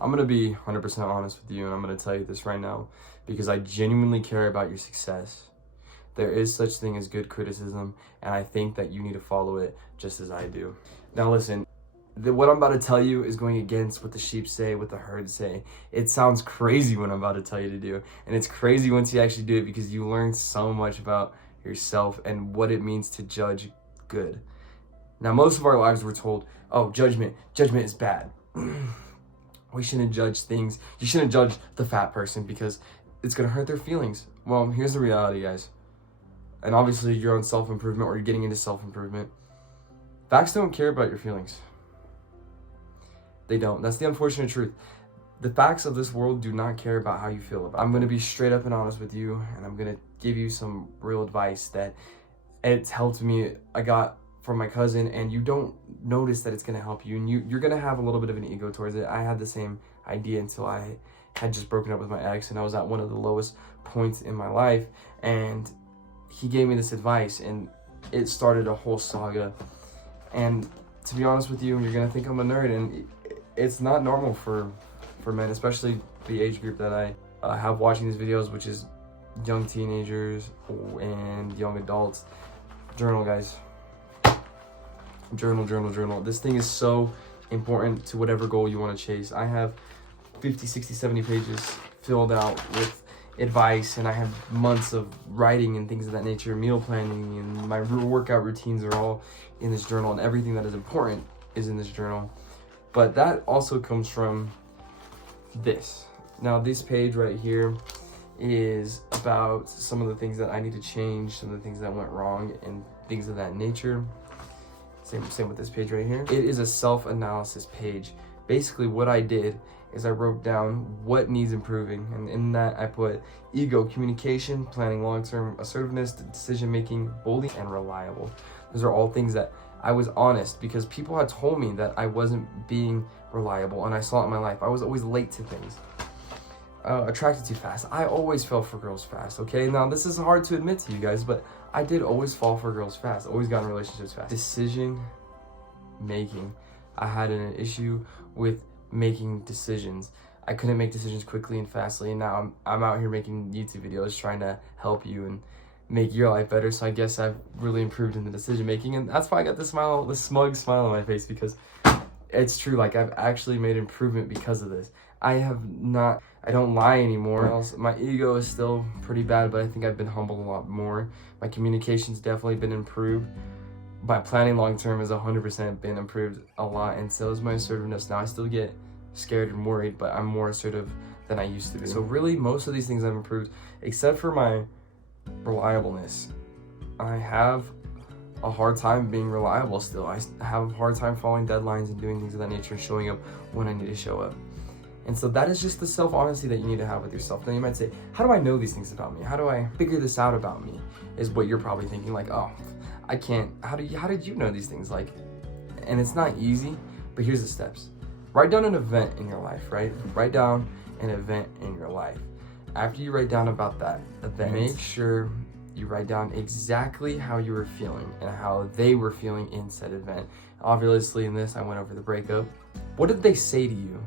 I'm gonna be 100% honest with you, and I'm gonna tell you this right now because I genuinely care about your success. There is such thing as good criticism, and I think that you need to follow it just as I do. Now listen, what I'm about to tell you is going against what the sheep say, what the herd say. It sounds crazy when I'm about to tell you to do, and it's crazy once you actually do it because you learn so much about yourself and what it means to judge good. Now, most of our lives we're told, oh, judgment is bad. We shouldn't judge things. You shouldn't judge the fat person because it's gonna hurt their feelings. Well, here's the reality, guys. And obviously you're on self-improvement or you're getting into self-improvement. Facts don't care about your feelings. They don't. That's the unfortunate truth. The facts of this world do not care about how you feel about it. I'm gonna be straight up and honest with you, and I'm gonna give you some real advice that it's helped me. I got from my cousin, and you don't notice that it's gonna help you, and you're gonna have a little bit of an ego towards it. I had the same idea until I had just broken up with my ex, and I was at one of the lowest points in my life, and he gave me this advice, and it started a whole saga. And to be honest with you, you're gonna think I'm a nerd, and it's not normal for men, especially the age group that I have watching these videos, which is young teenagers and young adults. Journal, guys. Journal. This thing is so important to whatever goal you want to chase. I have 50, 60, 70 pages filled out with advice, and I have months of writing and things of that nature, meal planning, and my workout routines are all in this journal, and everything that is important is in this journal. But that also comes from this. Now, this page right here is about some of the things that I need to change, some of the things that went wrong, and things of that nature. Same with this page right here. It is a self-analysis page. Basically, what I did is I wrote down what needs improving, and in that I put ego, communication, planning, long-term assertiveness, decision-making, boldly, and reliable. Those are all things that I was honest, because people had told me that I wasn't being reliable, and I saw it in my life. I was always late to things. Attracted too fast. I always fell for girls fast, okay? Now, this is hard to admit to you guys, but I did always fall for girls fast. Always got in relationships fast. Decision making. I had an issue with making decisions. I couldn't make decisions quickly and fastly, and now I'm out here making YouTube videos trying to help you and make your life better. So I guess I've really improved in the decision making, and that's why I got this smug smile on my face, because it's true. Like, I've actually made improvement because of this. I don't lie anymore. My ego is still pretty bad, but I think I've been humbled a lot more. My communication's definitely been improved. My planning long-term has 100% been improved a lot, and so is my assertiveness. Now, I still get scared and worried, but I'm more assertive than I used to be. So really, most of these things I've improved, except for my reliableness. I have a hard time being reliable still. I have a hard time following deadlines and doing things of that nature and showing up when I need to show up. And so that is just the self-honesty that you need to have with yourself. Then you might say, how do I know these things about me? How do I figure this out about me? Is what you're probably thinking, like, oh, I can't, how did you know these things? Like, and it's not easy, but here's the steps. Write down an event in your life, right? Write down an event in your life. After you write down about that event, make sure you write down exactly how you were feeling and how they were feeling in said event. Obviously, in this, I went over the breakup. What did they say to you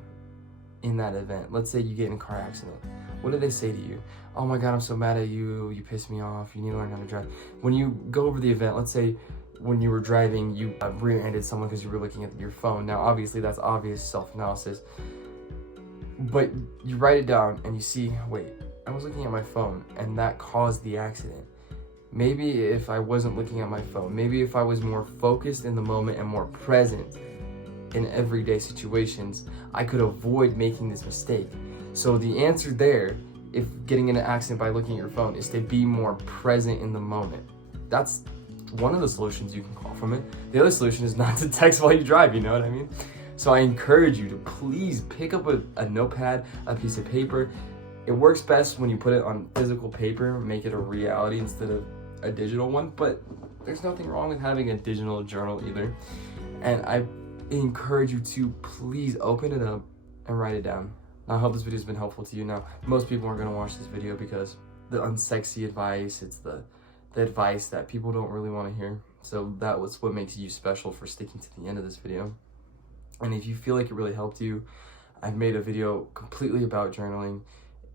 in that event? Let's say you get in a car accident. What did they say to you? Oh my God, I'm so mad at you. You pissed me off. You need to learn how to drive. When you go over the event, let's say when you were driving, you rear-ended someone because you were looking at your phone. Now, obviously, that's obvious self-analysis. But you write it down and you see, wait, I was looking at my phone and that caused the accident. Maybe if I wasn't looking at my phone, maybe if I was more focused in the moment and more present in everyday situations, I could avoid making this mistake. So the answer there, if getting in an accident by looking at your phone, is to be more present in the moment. That's one of the solutions you can call from it. The other solution is not to text while you drive, you know what I mean? So I encourage you to please pick up a notepad, a piece of paper. It works best when you put it on physical paper, make it a reality instead of a digital one, but there's nothing wrong with having a digital journal either. And I encourage you to please open it up and write it down. I hope this video has been helpful to you. Now, most people aren't gonna watch this video because the unsexy advice, it's the advice that people don't really want to hear. So that was what makes you special for sticking to the end of this video. And if you feel like it really helped you, I've made a video completely about journaling.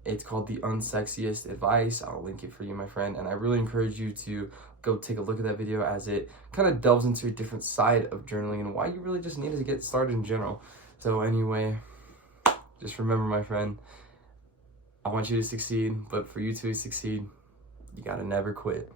It's called The Unsexiest Advice. I'll link it for you, my friend. And I really encourage you to go take a look at that video, as it kind of delves into a different side of journaling and why you really just need to get started in general. So anyway, just remember, my friend, I want you to succeed, but for you to succeed, you gotta never quit.